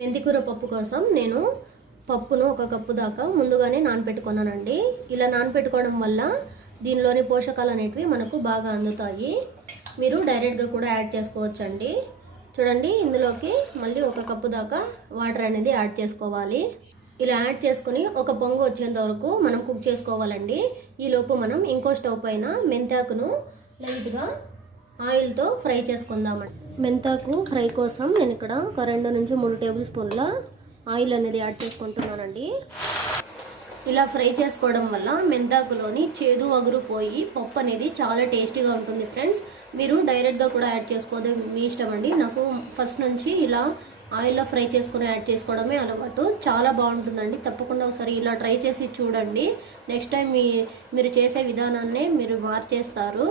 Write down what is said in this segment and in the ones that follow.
మెంతికూర పప్పు కోసం నేను పప్పును ఒక కప్పు దాకా ముందుగానే నానపెట్టుకున్నానండి. ఇలా నానపెట్టుకోవడం వల్ల దీనిలోని పోషకాలు అనేటివి మనకు బాగా అందుతాయి. మీరు డైరెక్ట్గా కూడా యాడ్ చేసుకోవచ్చండి. చూడండి ఇందులోకి మళ్ళీ ఒక కప్పు దాకా వాటర్ అనేది యాడ్ చేసుకోవాలి. ఇలా యాడ్ చేసుకుని ఒక పొంగు వచ్చేంత వరకు మనం కుక్ చేసుకోవాలండి. ఈలోపు మనం ఇంకో స్టవ్ పైన మెంతాకును లైట్గా ఆయిల్తో ఫ్రై చేసుకుందామండి. మెంతాకు ఫ్రై కోసం నేను ఇక్కడ ఒక రెండు నుంచి మూడు టేబుల్ స్పూన్ల ఆయిల్ అనేది యాడ్ చేసుకుంటున్నానండి. ఇలా ఫ్రై చేసుకోవడం వల్ల మెంతాకులోని చేదు వగురు పోయి పప్పు అనేది చాలా టేస్టీగా ఉంటుంది ఫ్రెండ్స్. మీరు డైరెక్ట్గా కూడా యాడ్ చేసుకోవడం మీ ఇష్టం అండి. నాకు ఫస్ట్ నుంచి ఇలా ఆయిల్లో ఫ్రై చేసుకుని యాడ్ చేసుకోవడమే అలవాటు. చాలా బాగుంటుందండి. తప్పకుండా ఒకసారి ఇలా ట్రై చేసి చూడండి. నెక్స్ట్ టైం మీ మీరు చేసే విధానాన్నే మీరు మార్చేస్తారు.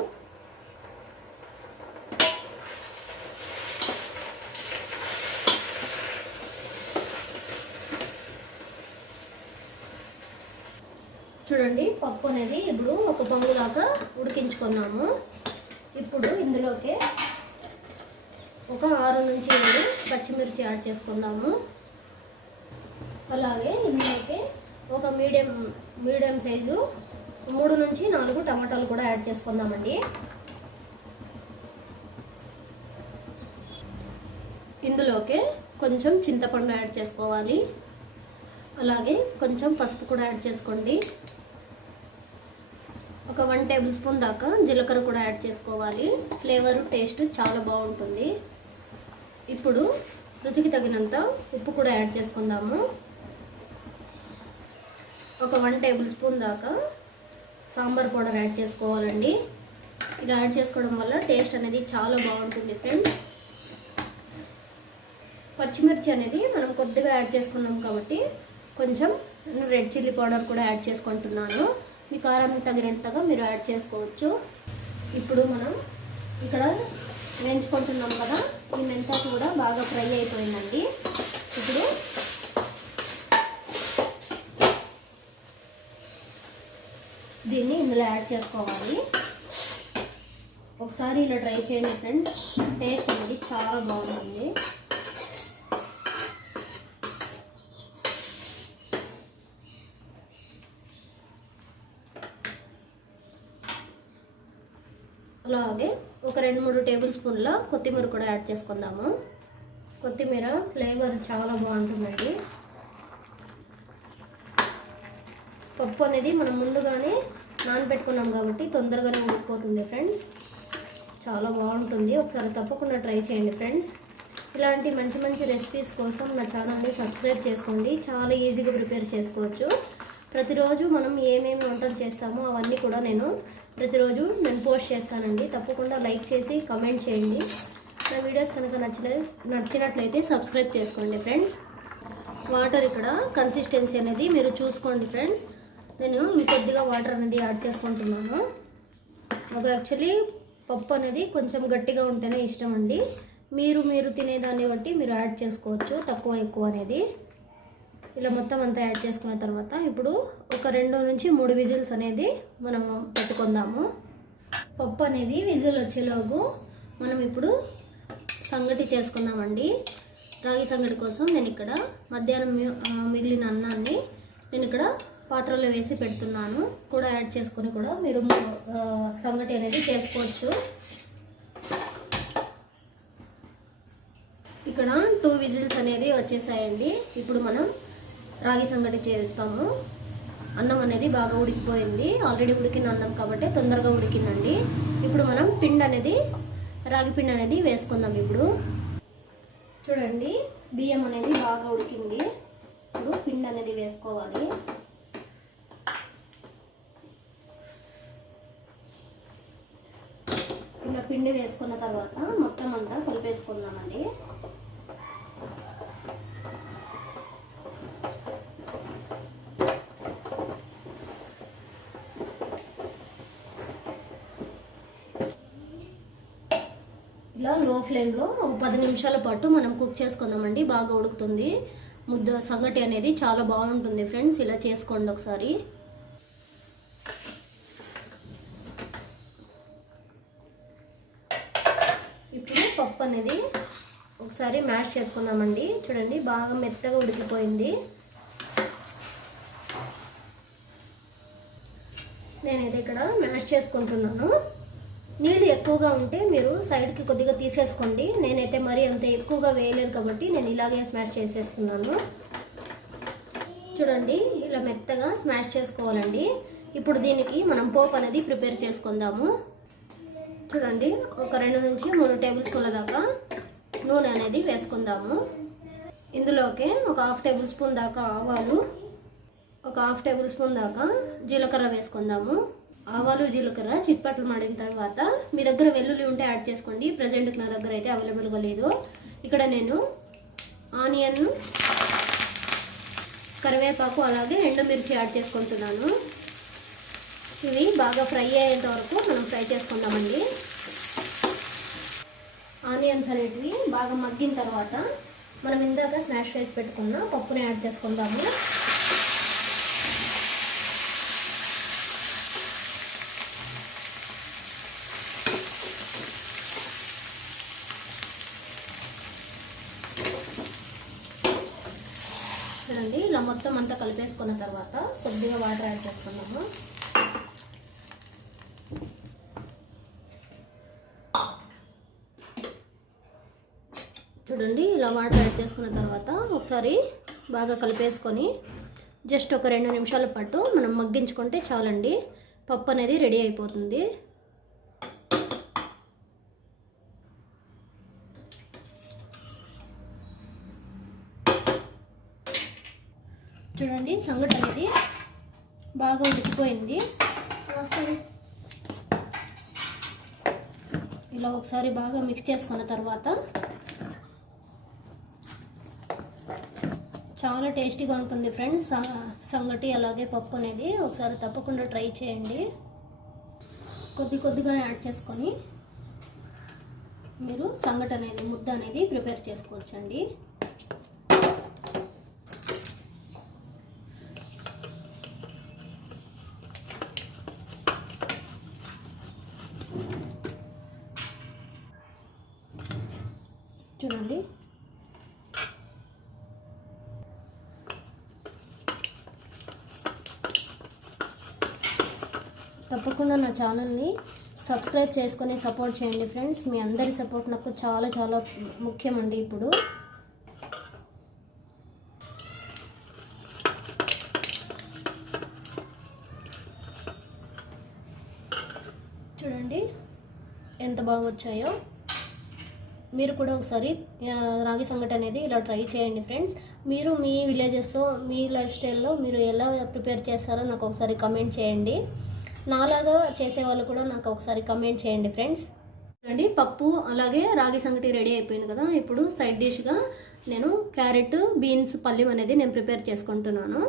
చూడండి పప్పు అనేది ఇప్పుడు ఒక పొంగు దాకా ఉడికించుకున్నాము. ఇప్పుడు ఇందులోకి ఒక ఆరు నుంచి ఏడు పచ్చిమిర్చి యాడ్ చేసుకుందాము. అలాగే ఇందులోకి ఒక మీడియం మీడియం సైజు మూడు నుంచి నాలుగు టమాటాలు కూడా యాడ్ చేసుకుందామండి. ఇందులోకి కొంచెం చింతపండు యాడ్ చేసుకోవాలి. అలాగే కొంచెం పసుపు కూడా యాడ్ చేసుకోండి. ఒక వన్ టేబుల్ స్పూన్ దాకా జీలకర్ర కూడా యాడ్ చేసుకోవాలి. ఫ్లేవర్ టేస్ట్ చాలా బాగుంటుంది. ఇప్పుడు రుచికి తగినంత ఉప్పు కూడా యాడ్ చేసుకుందాము. ఒక వన్ టేబుల్ స్పూన్ దాకా సాంబార్ పౌడర్ యాడ్ చేసుకోవాలండి. ఇలా యాడ్ చేసుకోవడం వల్ల టేస్ట్ అనేది చాలా బాగుంటుంది ఫ్రెండ్స్ పచ్చిమిర్చి అనేది మనం కొద్దిగా యాడ్ చేసుకున్నాం కాబట్టి కొంచెం రెడ్ చిల్లీ పౌడర్ కూడా యాడ్ చేసుకుంటున్నాను. మీ కారం తగినంతగా మీరు యాడ్ చేసుకోవచ్చు. ఇప్పుడు మనం ఇక్కడ వేయించుకుంటున్నాం కదా ఈ మెంతాకు కూడా బాగా ఫ్రై అయిపోయిందండి. ఇప్పుడు దీన్ని ఇందులో యాడ్ చేసుకోవాలి. ఒకసారి ఇలా ట్రై చేయండి ఫ్రెండ్స్. టేస్ట్ అనేది చాలా బాగుంటుంది అలాగే ఒక రెండు మూడు టేబుల్ స్పూన్ల కొత్తిమీర కూడా యాడ్ చేసుకుందాము. కొత్తిమీర ఫ్లేవర్ చాలా బాగుంటుందండి. పప్పు అనేది మనం ముందుగానే నానబెట్టుకున్నాం కాబట్టి తొందరగానే ఉడికిపోతుంది ఫ్రెండ్స్. చాలా బాగుంటుంది. ఒకసారి తప్పకుండా ట్రై చేయండి ఫ్రెండ్స్. ఇలాంటి మంచి మంచి రెసిపీస్ కోసం నా ఛానల్ని సబ్స్క్రైబ్ చేసుకోండి. చాలా ఈజీగా ప్రిపేర్ చేసుకోవచ్చు. ప్రతిరోజు మనం ఏమేమి వంటలు చేస్తామో అవన్నీ కూడా నేను ప్రతిరోజు నేను పోస్ట్ చేస్తానండి. తప్పకుండా లైక్ చేసి కమెంట్ చేయండి. నా వీడియోస్ కనుక నచ్చిన నచ్చినట్లయితే సబ్స్క్రైబ్ చేసుకోండి ఫ్రెండ్స్. వాటర్ ఇక్కడ కన్సిస్టెన్సీ అనేది మీరు చూసుకోండి ఫ్రెండ్స్. నేను ఇంకొద్దిగా వాటర్ అనేది యాడ్ చేసుకుంటున్నాను. ఒక యాక్చువల్లీ పప్పు అనేది కొంచెం గట్టిగా ఉంటేనే ఇష్టం అండి. మీరు మీరు తినేదాన్ని బట్టి మీరు యాడ్ చేసుకోవచ్చు తక్కువ ఎక్కువ అనేది. ఇలా మొత్తం అంతా యాడ్ చేసుకున్న తర్వాత ఇప్పుడు ఒక రెండు నుంచి మూడు విజిల్స్ అనేది మనం పెట్టుకుందాము. పప్పు అనేది విజిల్ వచ్చేలోగు మనం ఇప్పుడు సంగటి చేసుకుందామండి. రాగి సంగటి కోసం నేను ఇక్కడ మధ్యాహ్నం మిగిలిన అన్నాన్ని నేను ఇక్కడ పాత్రలో వేసి పెడుతున్నాను. కూడా యాడ్ చేసుకొని కూడా మీరు సంగటి అనేది చేసుకోవచ్చు. ఇక్కడ టూ విజిల్స్ అనేది వచ్చేసాయండి. ఇప్పుడు మనం రాగి సంగటి చేస్తాము. అన్నం అనేది బాగా ఉడికిపోయింది. ఆల్రెడీ ఉడికిన అన్నం కాబట్టి తొందరగా ఉడికిందండి. ఇప్పుడు మనం పిండి అనేది రాగి పిండి అనేది వేసుకుందాం ఇప్పుడు. చూడండి బియ్యం అనేది బాగా ఉడికింది. ఇప్పుడు పిండి అనేది వేసుకోవాలి. ఇలా పిండి వేసుకున్న తర్వాత మొత్తం అంతా కలిపేసుకుందామండి ఇలా లో ఫ్లేమ్లో ఒక పది నిమిషాల పాటు మనం కుక్ చేసుకుందామండి. బాగా ఉడుకుతుంది. ముద్ద సంగటి అనేది చాలా బాగుంటుంది ఫ్రెండ్స్. ఇలా చేసుకోండి ఒకసారి. ఇప్పుడు పప్పు అనేది ఒకసారి మ్యాష్ చేసుకుందామండి. చూడండి బాగా మెత్తగా ఉడికిపోయింది. నేనైతే ఇక్కడ మ్యాష్ చేసుకుంటున్నాను. ఎక్కువగా ఉంటే మీరు సైడ్కి కొద్దిగా తీసేసుకోండి. నేనైతే మరీ అంత ఎక్కువగా వేయలేదు కాబట్టి నేను ఇలాగే స్మాష్ చేసేసుకున్నాను. చూడండి ఇలా మెత్తగా స్మాష్ చేసుకోవాలండి. ఇప్పుడు దీనికి మనం పోప్ అనేది ప్రిపేర్ చేసుకుందాము. చూడండి ఒక రెండు నుంచి మూడు టేబుల్ స్పూన్ల దాకా నూనె అనేది వేసుకుందాము. ఇందులోకి ఒక హాఫ్ టేబుల్ స్పూన్ దాకా ఆవాలు ఒక హాఫ్ టేబుల్ స్పూన్ దాకా జీలకర్ర వేసుకుందాము. ఆవాలు జీలకర్ర చిట్పట్లు మాడిన తర్వాత మీ దగ్గర వెల్లుల్లి ఉంటే యాడ్ చేసుకోండి. ప్రజెంట్కి నా దగ్గర అయితే అవైలబుల్గా లేదు. ఇక్కడ నేను ఆనియన్ కరివేపాకు అలాగే ఎండుమిర్చి యాడ్ చేసుకుంటున్నాను. ఇవి బాగా ఫ్రై అయ్యేంత వరకు మనం ఫ్రై చేసుకుందామండి. ఆనియన్స్ అనేటివి బాగా మగ్గిన తర్వాత మనం ఇందాక స్మాష్ వేసి పెట్టుకున్న పప్పుని యాడ్ చేసుకుందాము చూడండి ఇలా మొత్తం అంతా కలిపేసుకున్న తర్వాత కొద్దిగా వాటర్ యాడ్ చేసుకున్నాము. చూడండి ఇలా వాటర్ యాడ్ చేసుకున్న తర్వాత ఒకసారి బాగా కలిపేసుకొని జస్ట్ ఒక రెండు నిమిషాల పాటు మనం మగ్గించుకుంటే చాలండి. పప్పు అనేది రెడీ అయిపోతుంది. చూడండి సంగటి అనేది బాగా ఉడికిపోయింది. ఇలా ఒకసారి బాగా మిక్స్ చేసుకున్న తర్వాత చాలా టేస్టీగా ఉంటుంది ఫ్రెండ్స్. సంగటి అలాగే పప్పు అనేది ఒకసారి తప్పకుండా ట్రై చేయండి. కొద్ది కొద్దిగా యాడ్ చేసుకొని మీరు సంగటి అనేది ముద్ద అనేది ప్రిపేర్ చేసుకోవచ్చండి. చూడండి తప్పకుండా నా ఛానల్ని సబ్స్క్రైబ్ చేసుకొని సపోర్ట్ చేయండి ఫ్రెండ్స్. మీ అందరి సపోర్ట్ నాకు చాలా చాలా ముఖ్యమండి ఇప్పుడు. చూడండి ఎంత బాగా వచ్చాయో మీరు కూడా ఒకసారి రాగి సంగటి అనేది ఇలా ట్రై చేయండి ఫ్రెండ్స్. మీరు మీ విలేజెస్లో మీ లైఫ్ స్టైల్లో మీరు ఎలా ప్రిపేర్ చేస్తారో నాకు ఒకసారి కమెంట్ చేయండి. నాలాగా చేసేవాళ్ళు కూడా నాకు ఒకసారి కమెంట్ చేయండి ఫ్రెండ్స్. చూడండి పప్పు అలాగే రాగి సంగటి రెడీ అయిపోయింది కదా. ఇప్పుడు సైడ్ డిష్గా నేను క్యారెట్ బీన్స్ పల్లెం అనేది నేను ప్రిపేర్ చేసుకుంటున్నాను.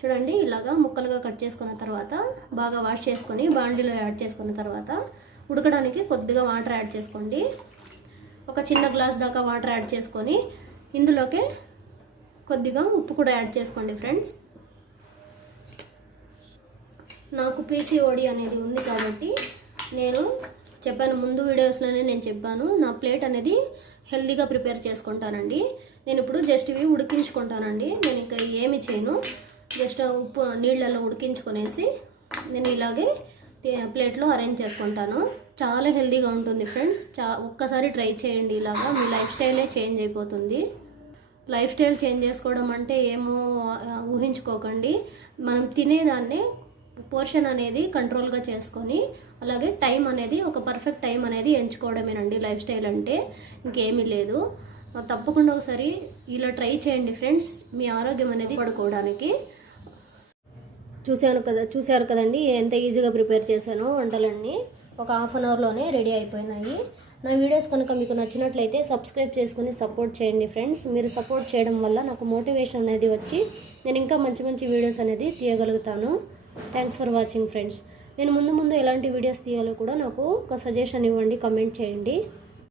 చూడండి ఇలాగా ముక్కలుగా కట్ చేసుకున్న తర్వాత బాగా వాష్ చేసుకొని బాండీలో యాడ్ చేసుకున్న తర్వాత ఉడకడానికి కొద్దిగా వాటర్ యాడ్ చేసుకోండి. ఒక చిన్న గ్లాస్ దాకా వాటర్ యాడ్ చేసుకొని ఇందులోకి కొద్దిగా ఉప్పు కూడా యాడ్ చేసుకోండి ఫ్రెండ్స్. నాకు పీసీఓడి అనేది ఉంది కాబట్టి నేను చెప్పాను ముందు వీడియోస్లోనే నేను చెప్పాను నా ప్లేట్ అనేది హెల్దీగా ప్రిపేర్ చేసుకుంటానండి. నేను ఇప్పుడు జస్ట్ ఇవి ఉడికించుకుంటానండి. నేను ఇంకా ఏమి చేయను. జస్ట్ ఉప్పు నీళ్ళల్లో ఉడికించుకొనేసి నేను ఇలాగే ప్లేట్లో అరేంజ్ చేసుకుంటాను. చాలా హెల్తీగా ఉంటుంది ఫ్రెండ్స్. చా ఒక్కసారి ట్రై చేయండి ఇలాగా. మీ లైఫ్ స్టైలే చేంజ్ అయిపోతుంది. లైఫ్ స్టైల్ చేంజ్ చేసుకోవడం అంటే ఏమో ఊహించుకోకండి. మనం తినేదాన్నే పోర్షన్ అనేది కంట్రోల్గా చేసుకొని అలాగే టైం అనేది ఒక పర్ఫెక్ట్ టైం అనేది ఎంచుకోవడమేనండి లైఫ్ స్టైల్ అంటే. ఇంకేమీ లేదు. తప్పకుండా ఒకసారి ఇలా ట్రై చేయండి ఫ్రెండ్స్. మీ ఆరోగ్యం అనేది పడుకోవడానికి చూశాను కదా చూశారు కదండి ఎంత ఈజీగా ప్రిపేర్ చేశాను వంటలన్నీ. ఒక హాఫ్ అన్ అవర్లోనే రెడీ అయిపోయినాయి. నా వీడియోస్ కనుక మీకు నచ్చినట్లయితే సబ్స్క్రైబ్ చేసుకుని సపోర్ట్ చేయండి ఫ్రెండ్స్ మీరు సపోర్ట్ చేయడం వల్ల నాకు మోటివేషన్ అనేది వచ్చి నేను ఇంకా మంచి మంచి వీడియోస్ అనేది తీయగలుగుతాను. థ్యాంక్స్ ఫర్ వాచింగ్ ఫ్రెండ్స్ నేను ముందు ముందు ఎలాంటి వీడియోస్ తీయాలో కూడా నాకు ఒక సజెషన్ ఇవ్వండి కమెంట్ చేయండి.